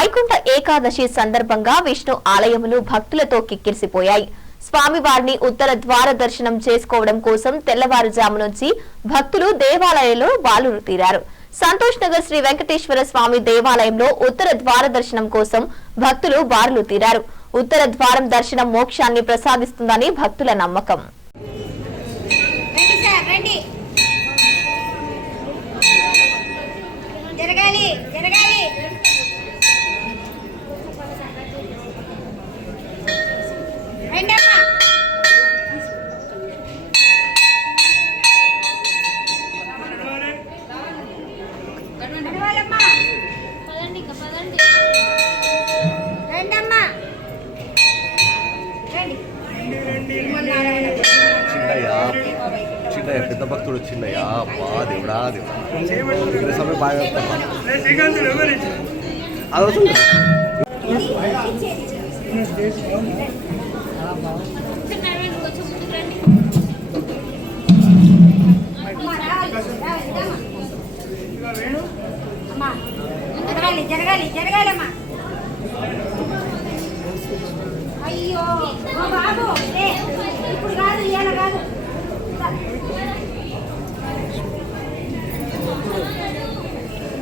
వైకుంఠ ఏకాదశి సందర్భంగా విష్ణు ఆలయములు భక్తులతో కిక్కిరిసిపోయాయి. స్వామివారిని ఉత్తర ద్వార దర్శనం చేసుకోవడం కోసం తెల్లవారుజాము నుంచి భక్తులు దేవాలయంలో బాలురు తీరారు. సంతోష్ నగర్ శ్రీ వెంకటేశ్వర స్వామి దేవాలయంలో ఉత్తర ద్వార దర్శనం కోసం భక్తులు బారులు తీరారు. ఉత్తర ద్వారం దర్శనం మోక్షాన్ని ప్రసాదిస్తుందని భక్తుల నమ్మకం. చిన్నయ్యా చిన్నయ్య పెద్ద భక్తుడు చిన్నయ్య బా దేవుడా దేవుడా. సమయం బాగా అదవుతుంది జరగాలి జరగాలి జరగాలమ్మా అయ్యో బాబు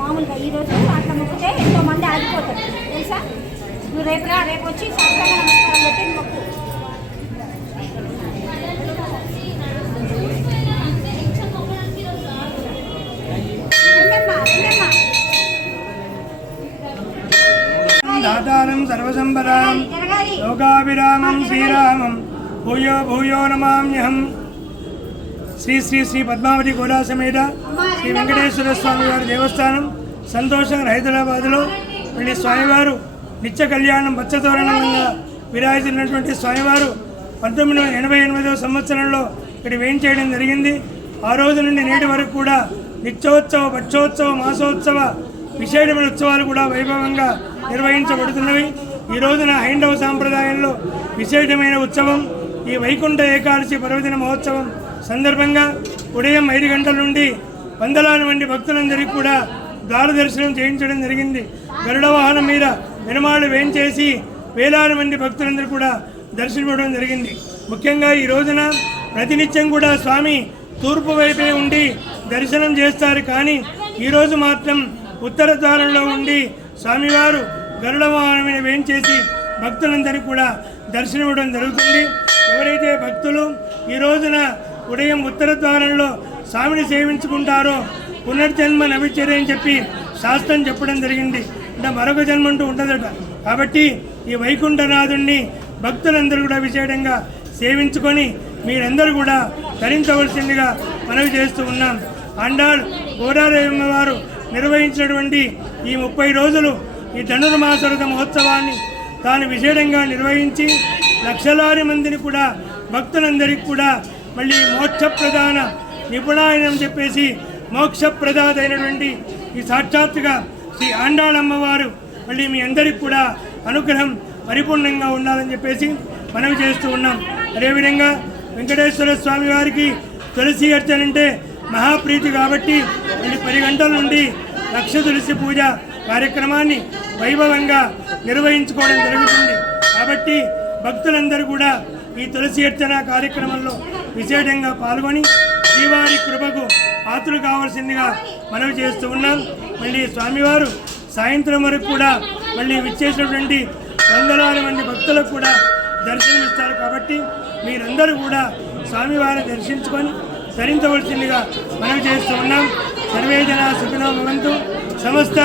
మామూలుగా ఈరోజు అట్లా మొక్కితే ఎంతో మంది ఆగిపోతారు. తెలుసా? నువ్వు రేపు రా రేపు వచ్చి నమస్కారం పెట్టి మొక్కు. దాతారం సర్వసంపదాం లోకాభిరామం శ్రీరామం. భూయో భూయో నమామ్యహం. శ్రీ శ్రీ శ్రీ పద్మావతి గోడా సమేత శ్రీ వెంకటేశ్వర స్వామి వారి దేవస్థానం. సంతోషంగా హైదరాబాద్లో వెళ్ళి స్వామివారు నిత్య కళ్యాణం బచ్చతోరణంగా విరాజిల్లినటువంటి స్వామివారు పంతొమ్మిది వందల ఎనభై ఎనిమిదవ సంవత్సరంలో ఇక్కడ వేయించేయడం జరిగింది. ఆ రోజు నుండి నేటి వరకు కూడా నిత్యోత్సవ పక్షోత్సవ మాసోత్సవ విశేషమైన ఉత్సవాలు కూడా వైభవంగా నిర్వహించబడుతున్నవి. ఈ రోజున హైందవ సాంప్రదాయంలో విశేషమైన ఉత్సవం ఈ వైకుంఠ ఏకాదశి పర్వదిన మహోత్సవం సందర్భంగా ఉదయం ఐదు గంటల నుండి వందలాది మంది భక్తులందరికీ కూడా దారి దర్శనం చేయించడం జరిగింది. గరుడ వాహనం మీద వినమాలు వేయించేసి వేలాది మంది భక్తులందరూ కూడా దర్శనమివ్వడం జరిగింది. ముఖ్యంగా ఈ రోజున ప్రతినిత్యం కూడా స్వామి తూర్పు వైపే ఉండి దర్శనం చేస్తారు. కానీ ఈరోజు మాత్రం ఉత్తర ద్వారంలో ఉండి స్వామివారు గరుడ వాహనమైన వేయించేసి భక్తులందరికీ కూడా దర్శనమివ్వడం జరుగుతుంది. ఎవరైతే భక్తులు ఈ రోజున ఉదయం ఉత్తర ద్వారంలో స్వామిని సేవించుకుంటారో పునర్జన్మ నవిచర్య అని చెప్పి శాస్త్రం చెప్పడం జరిగింది. అంటే మరొక జన్మ అంటూ ఉండదట కాబట్టి ఈ వైకుంఠనాథుణ్ణి భక్తులందరూ కూడా విశేషంగా సేవించుకొని మీరందరూ కూడా ధరించవలసిందిగా మనవి చేస్తూ ఉన్నాం. అండాల్ గోదాదేవమ్మ వారు నిర్వహించినటువంటి ఈ ముప్పై రోజులు ఈ ధనుర్మాసరథ మహోత్సవాన్ని తాను విశేషంగా నిర్వహించి లక్షలాది మందిని కూడా భక్తులందరికీ కూడా మళ్ళీ మోక్ష ప్రధాన నిపుణాయనం చెప్పేసి మోక్షప్రదాదైనటువంటి ఈ సాక్షాత్తుగా శ్రీ ఆండాళమ్మవారు మళ్ళీ మీ అందరికి కూడా అనుగ్రహం పరిపూర్ణంగా ఉండాలని చెప్పేసి మనవి చేస్తూ ఉన్నాం. అదేవిధంగా వెంకటేశ్వర స్వామి వారికి తులసి అర్చన అంటే మహాప్రీతి కాబట్టి మళ్ళీ పది గంటల నుండి లక్ష తులసి పూజ కార్యక్రమాన్ని వైభవంగా నిర్వహించుకోవడం జరుగుతుంది. కాబట్టి భక్తులందరూ కూడా ఈ తులసి అర్చన కార్యక్రమంలో విశేషంగా పాల్గొని శ్రీవారి కృపకు పాత్రలు కావాల్సిందిగా మనవి చేస్తూ ఉన్నాం. మళ్ళీ స్వామివారు సాయంత్రం వరకు కూడా మళ్ళీ విచ్చేసినటువంటి వందలాది మంది భక్తులకు కూడా దర్శనమిస్తారు కాబట్టి మీరందరూ కూడా స్వామివారిని దర్శించుకొని ధరించవలసిందిగా మనవి చేస్తూ ఉన్నాం. సర్వేజన సుఖినో భవంతు. సమస్త